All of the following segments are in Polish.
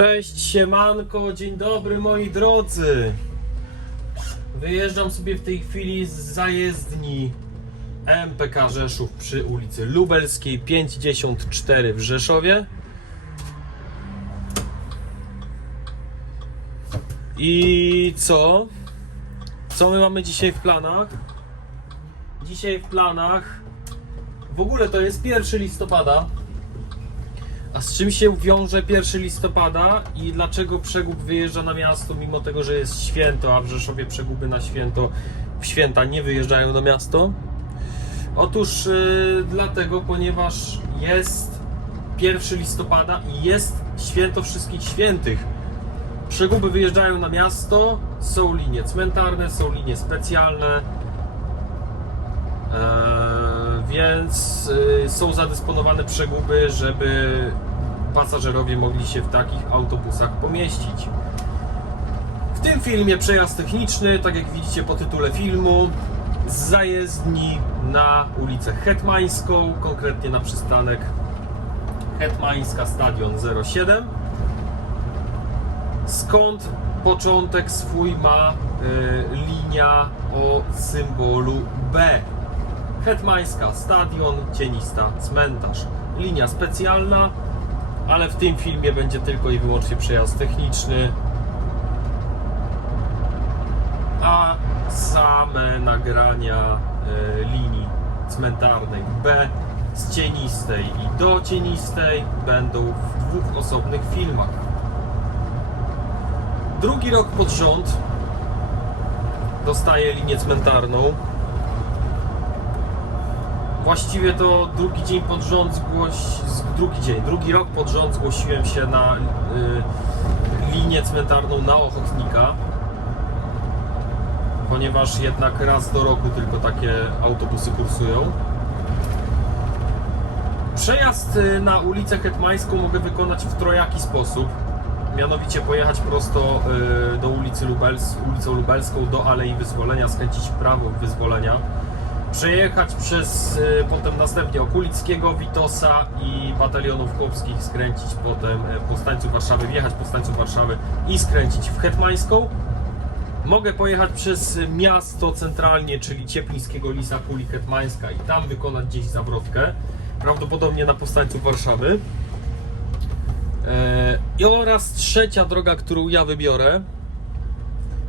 Cześć, siemanko, dzień dobry moi drodzy. Wyjeżdżam sobie w tej chwili z zajezdni MPK Rzeszów przy ulicy Lubelskiej 54 w Rzeszowie. I co? Co my mamy dzisiaj w planach? Dzisiaj w planach w ogóle to jest 1 listopada. A z czym się wiąże 1 listopada i dlaczego przegub wyjeżdża na miasto, mimo tego, że jest święto, a w Rzeszowie przeguby na święto w święta nie wyjeżdżają na miasto? Otóż yy, dlatego, ponieważ jest 1 listopada i jest święto wszystkich świętych. Przeguby wyjeżdżają na miasto, są linie cmentarne, są linie specjalne, Eee, więc y, są zadysponowane przeguby, żeby pasażerowie mogli się w takich autobusach pomieścić. W tym filmie przejazd techniczny, tak jak widzicie po tytule filmu, z zajezdni na ulicę Hetmańską, konkretnie na przystanek Hetmańska Stadion 07. Skąd początek swój ma y, linia o symbolu B? Hetmańska, stadion, cienista, cmentarz. Linia specjalna, ale w tym filmie będzie tylko i wyłącznie przejazd techniczny. A same nagrania e, linii cmentarnej B z cienistej i do cienistej będą w dwóch osobnych filmach. Drugi rok pod rząd dostaję linię cmentarną. Właściwie to drugi dzień pod rząd drugi dzień, drugi rok pod rząd zgłosiłem się na y, linię cmentarną na Ochotnika. Ponieważ jednak raz do roku tylko takie autobusy kursują. Przejazd y, na ulicę Hetmańską mogę wykonać w trojaki sposób. Mianowicie pojechać prosto y, do ulicy Lubels, ulicą Lubelską do Alei Wyzwolenia, skręcić w prawo Wyzwolenia przejechać przez y, potem następnie Okulickiego, Witosa i batalionów chłopskich, skręcić potem y, po stańcu Warszawy, wjechać po stańcu Warszawy i skręcić w Hetmańską. Mogę pojechać przez miasto centralnie, czyli Cieplińskiego Lisa, Kuli Hetmańska i tam wykonać gdzieś zawrotkę, prawdopodobnie na postańcu Warszawy. E, I oraz trzecia droga, którą ja wybiorę,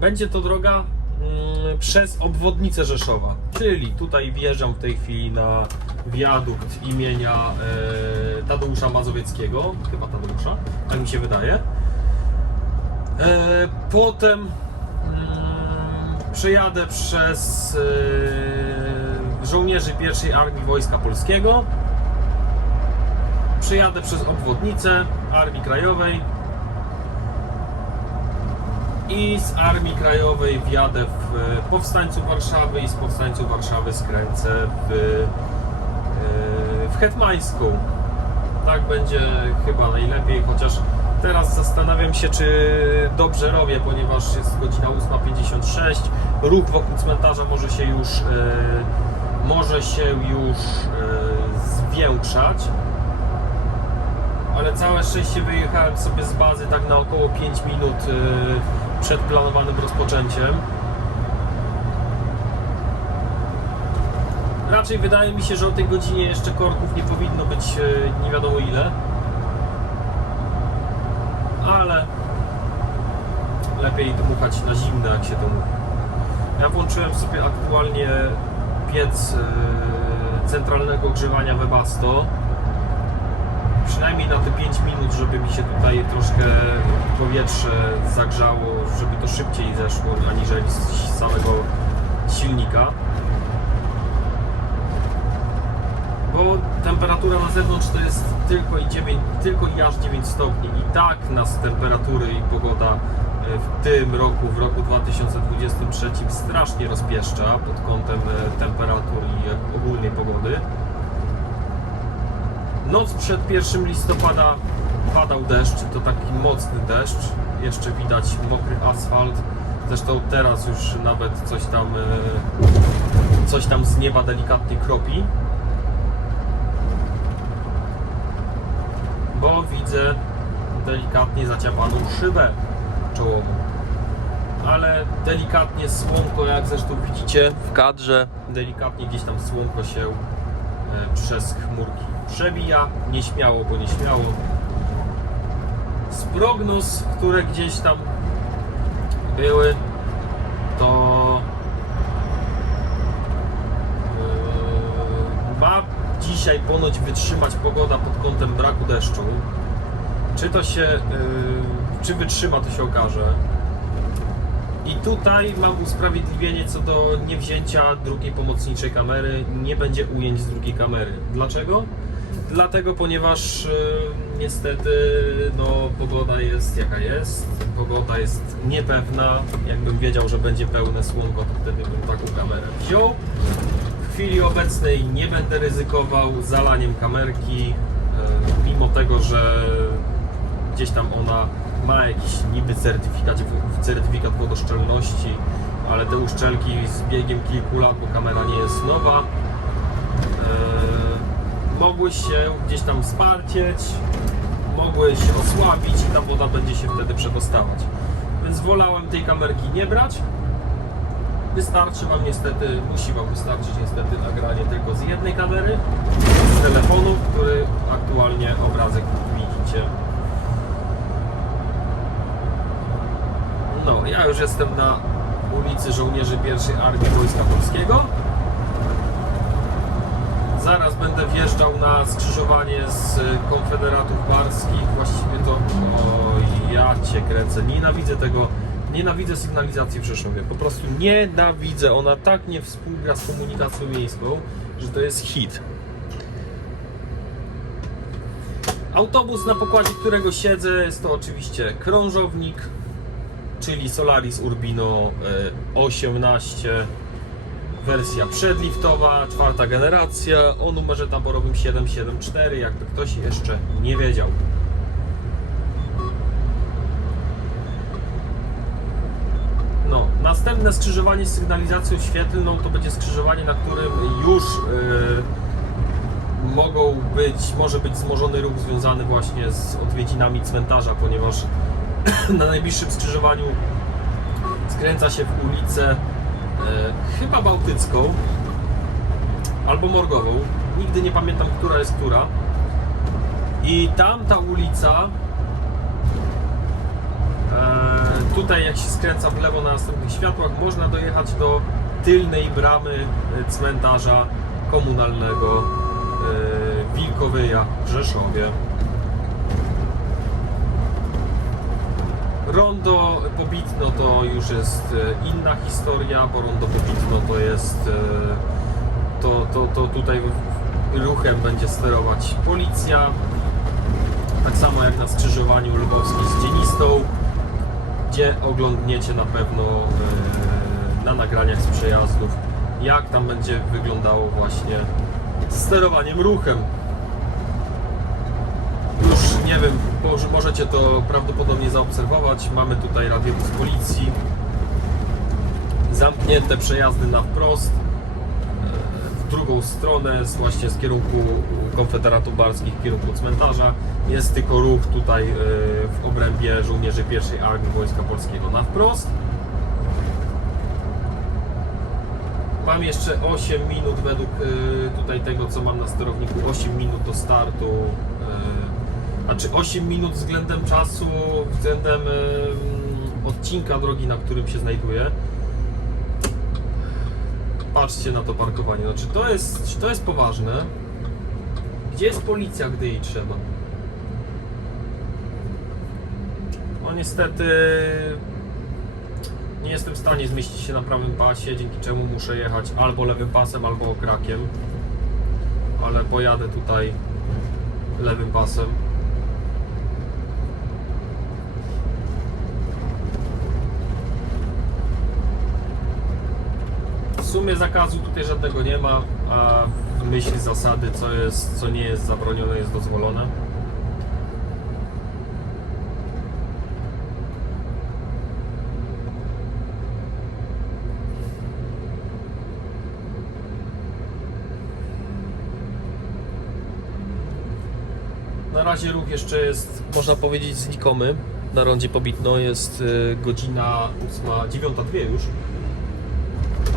będzie to droga mm, przez obwodnicę Rzeszowa. Czyli tutaj wjeżdżam w tej chwili na wiadukt imienia e, Tadeusza Mazowieckiego, chyba Tadeusza, tak mi się wydaje. E, potem mm, przejadę przez e, żołnierzy pierwszej Armii Wojska Polskiego. Przejadę przez obwodnicę Armii Krajowej, i z Armii Krajowej wjadę w e, Powstańców Warszawy i z Powstańców Warszawy skręcę w, e, w Hetmańską. Tak będzie chyba najlepiej, chociaż teraz zastanawiam się, czy dobrze robię, ponieważ jest godzina 8.56. Ruch wokół cmentarza może się już e, może się już zwiększać ale całe szczęście wyjechałem sobie z bazy tak na około 5 minut y, przed planowanym rozpoczęciem. Raczej wydaje mi się, że o tej godzinie jeszcze korków nie powinno być y, nie wiadomo ile. Ale lepiej dmuchać na zimne, jak się to. Ja włączyłem sobie aktualnie piec y, centralnego ogrzewania Webasto przynajmniej na te 5 minut, żeby mi się tutaj troszkę powietrze zagrzało, żeby to szybciej zeszło, aniżeli z samego silnika. Bo temperatura na zewnątrz to jest tylko i, 9, tylko i aż 9 stopni i tak nas temperatury i pogoda e, w tym roku, w roku 2023 strasznie rozpieszcza pod kątem e, temperatur i ogólnej pogody. Noc przed 1 listopada padał deszcz, to taki mocny deszcz. Jeszcze widać mokry asfalt. Zresztą teraz już nawet coś tam, e, coś tam z nieba delikatnie kropi. Bo widzę delikatnie zaciapaną szybę czołową. Ale delikatnie słonko, jak zresztą widzicie w kadrze, delikatnie gdzieś tam słonko się e, przez chmurki przebija. Nieśmiało, bo nieśmiało. Z prognoz, które gdzieś tam były, to Yy, ma dzisiaj ponoć wytrzymać pogoda pod kątem braku deszczu. Czy to się, yy, czy wytrzyma, to się okaże. I tutaj mam usprawiedliwienie co do niewzięcia drugiej pomocniczej kamery. Nie będzie ujęć z drugiej kamery. Dlaczego? Dlatego, ponieważ yy, niestety no, pogoda jest jaka jest. Pogoda jest niepewna. Jakbym wiedział, że będzie pełne słonko, to wtedy bym taką kamerę wziął. W chwili obecnej nie będę ryzykował zalaniem kamerki, e, mimo tego, że gdzieś tam ona ma jakiś niby certyfikat, certyfikat wodoszczelności, ale te uszczelki z biegiem kilku lat, bo kamera nie jest nowa, e, mogły się gdzieś tam sparcieć, mogły się osłabić i ta woda będzie się wtedy przedostawać. Więc wolałem tej kamerki nie brać. Wystarczy Wam niestety, musi Wam wystarczyć niestety nagranie tylko z jednej kamery, z telefonu, który aktualnie obrazek widzicie. No, ja już jestem na ulicy Żołnierzy pierwszej Armii Wojska Polskiego. Będę wjeżdżał na skrzyżowanie z Konfederatów Barskich. Właściwie to, o ja Cię kręcę, nienawidzę tego Nienawidzę sygnalizacji w Rzeszowie. Po prostu nienawidzę. Ona tak nie współgra z komunikacją miejską, że to jest hit. Autobus, na pokładzie którego siedzę, jest to oczywiście krążownik, czyli Solaris Urbino e, 18, wersja przedliftowa, czwarta generacja, o numerze taborowym 774, jakby ktoś jeszcze nie wiedział. No, następne skrzyżowanie z sygnalizacją świetlną to będzie skrzyżowanie, na którym już yy, mogą być, może być wzmożony ruch związany właśnie z odwiedzinami cmentarza, ponieważ na najbliższym skrzyżowaniu skręca się w ulicę chyba Bałtycką albo Morgową. Nigdy nie pamiętam, która jest która. I tamta ulica E, Tutaj jak się skręca w lewo na następnych światłach, można dojechać do tylnej bramy e, cmentarza komunalnego e, Wilkowyja w Rzeszowie. Rondo Pobitno to już jest e, inna historia, bo Rondo Pobitno to jest e, to, to, to tutaj ruchem będzie sterować policja. Tak samo jak na skrzyżowaniu lubowskim z Dzienistą gdzie oglądniecie na pewno e, na nagraniach z przejazdów, jak tam będzie wyglądało właśnie sterowaniem ruchem. Wiem, może możecie to prawdopodobnie zaobserwować. Mamy tutaj radiowóz policji, zamknięte przejazdy na wprost e, w drugą stronę, właśnie z kierunku Konfederatów Barskich, w kierunku cmentarza. Jest tylko ruch tutaj e, w obrębie żołnierzy pierwszej Armii Wojska Polskiego na wprost. Mam jeszcze 8 minut według e, tutaj tego, co mam na sterowniku, 8 minut do startu. Znaczy 8 minut względem czasu, względem odcinka drogi, na którym się znajduję. Patrzcie na to parkowanie. No, czy to jest, to jest poważne? Gdzie jest policja, gdy jej trzeba? No niestety nie jestem w stanie zmieścić się na prawym pasie, dzięki czemu muszę jechać albo lewym pasem, albo okrakiem. Ale pojadę tutaj lewym pasem. Sumie zakazu tutaj żadnego nie ma, a w myśl zasady co jest, co nie jest zabronione jest dozwolone. Na razie ruch jeszcze jest, można powiedzieć, znikomy. Na rondzie Pobitno jest y, godzina 8, 9.02 już.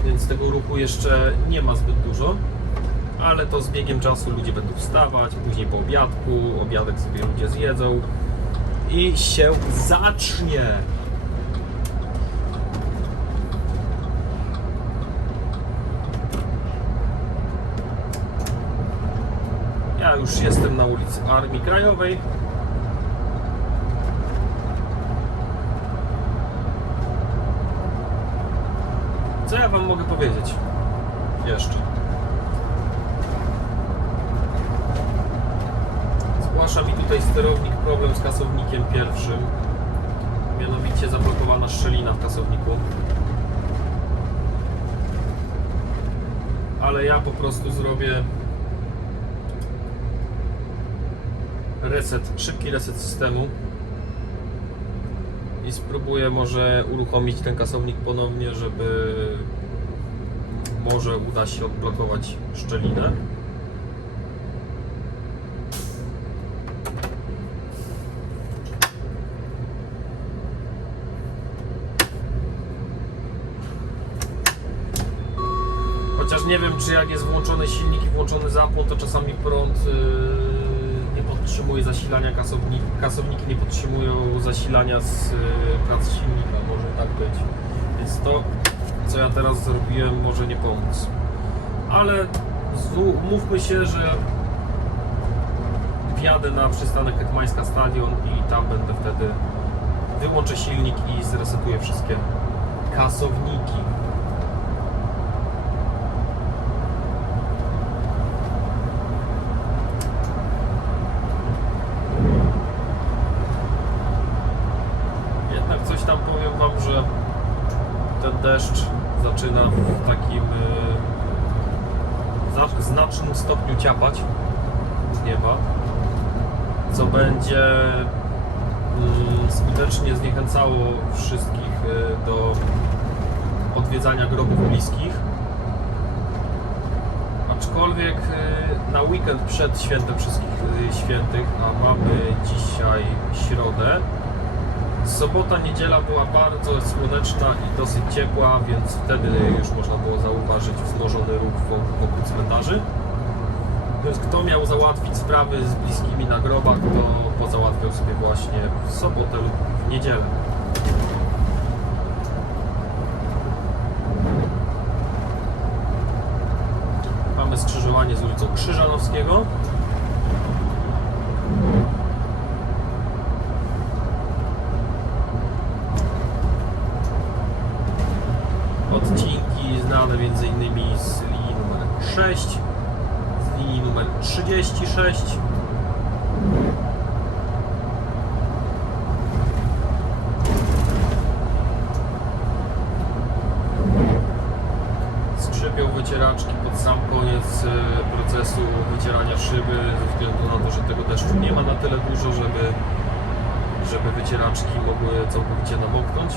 Więc tego ruchu jeszcze nie ma zbyt dużo. Ale to z biegiem czasu ludzie będą wstawać, później po obiadku, obiadek sobie ludzie zjedzą i się zacznie. Ja już jestem na ulicy Armii Krajowej. Co ja Wam mogę powiedzieć? Jeszcze. Zgłasza mi tutaj sterownik problem z kasownikiem pierwszym. Mianowicie zablokowana szczelina w kasowniku. Ale ja po prostu zrobię reset, szybki reset systemu i spróbuję może uruchomić ten kasownik ponownie, żeby może uda się odblokować szczelinę. Chociaż nie wiem, czy jak jest włączony silnik i włączony zapłon, to czasami prąd yy, podtrzymuje zasilania kasownik, kasowniki nie podtrzymują zasilania z yy, prac silnika, może tak być. Więc to, co ja teraz zrobiłem, może nie pomóc. Ale mówmy się, że wjadę na przystanek Hetmańska Stadion i tam będę wtedy wyłączę silnik i zresetuję wszystkie kasowniki. Jednak coś tam powiem Wam, że ten deszcz zaczyna w takim y, znacznym stopniu ciapać z nieba, co będzie y, skutecznie zniechęcało wszystkich y, do odwiedzania grobów bliskich. Aczkolwiek y, na weekend przed świętem wszystkich świętych, a mamy dzisiaj środę, Sobota, niedziela była bardzo słoneczna i dosyć ciepła, więc wtedy już można było zauważyć wzmożony ruch wokół, cmentarzy. Więc kto miał załatwić sprawy z bliskimi na grobach, to pozałatwiał sobie właśnie w sobotę lub w niedzielę. Mamy skrzyżowanie z ulicą Krzyżanowskiego. Odcinki znane m.in. z linii numer 6, z linii numer 36. Skrzypią wycieraczki pod sam koniec e, procesu wycierania szyby, ze względu na to, że tego deszczu nie ma na tyle dużo, żeby, żeby wycieraczki mogły całkowicie namoknąć.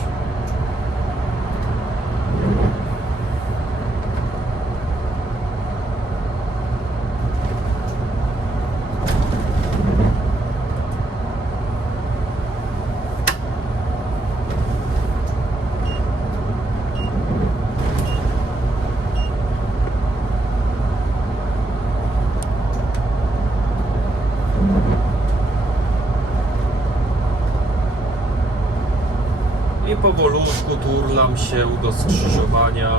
I powolutku turlam się do skrzyżowania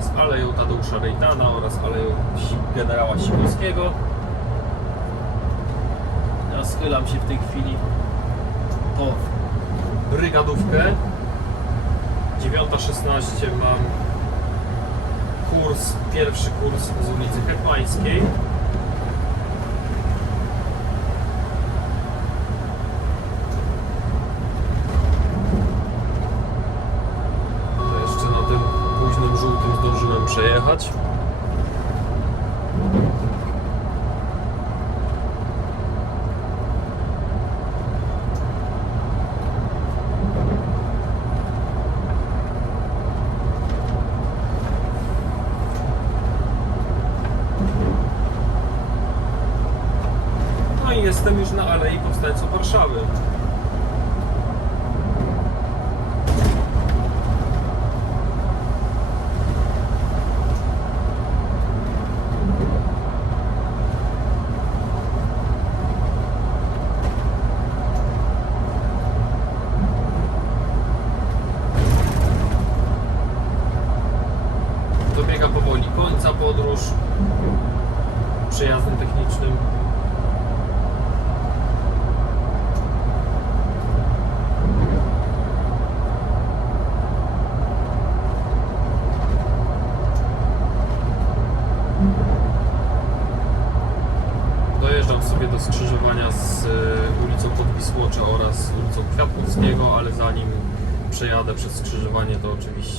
z Aleją Tadeusza Rejtana oraz Aleją Generała Sikorskiego. Ja schylam się w tej chwili po brygadówkę. 9.16 mam kurs, pierwszy kurs z ulicy Hetmańskiej. widać. No i jestem już na Alei Powstańców Warszawy.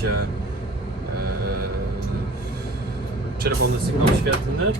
E, czerwony sygnał świetlny.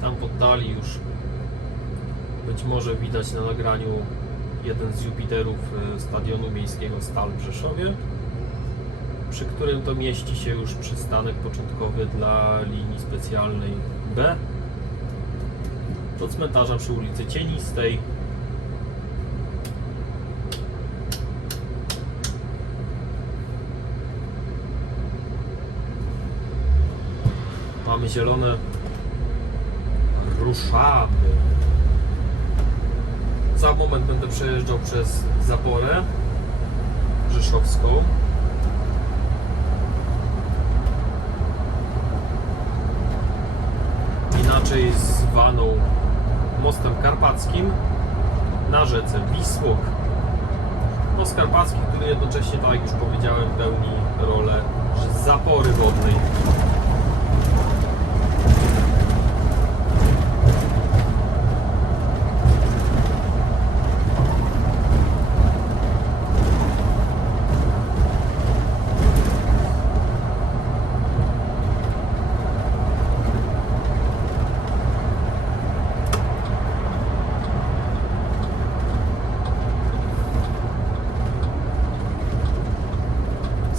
Tam w oddali już być może widać na nagraniu jeden z Jupiterów e, stadionu miejskiego Stal w Rzeszowie, przy którym to mieści się już przystanek początkowy dla linii specjalnej B do cmentarza przy ulicy Cienistej. Mamy zielone ruszamy. Za moment będę przejeżdżał przez Zaporę Rzeszowską. Inaczej zwaną Mostem Karpackim na rzece Wisłok. Most Karpacki, który jednocześnie, tak jak już powiedziałem, pełni rolę zapory wodnej.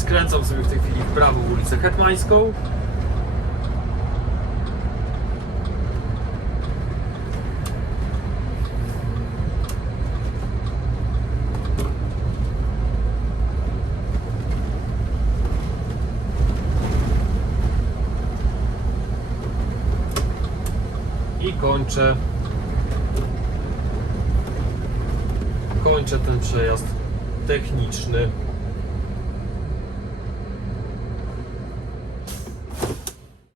Skręcam sobie w tej chwili w prawo ulicę Hetmańską. I kończę kończę ten przejazd techniczny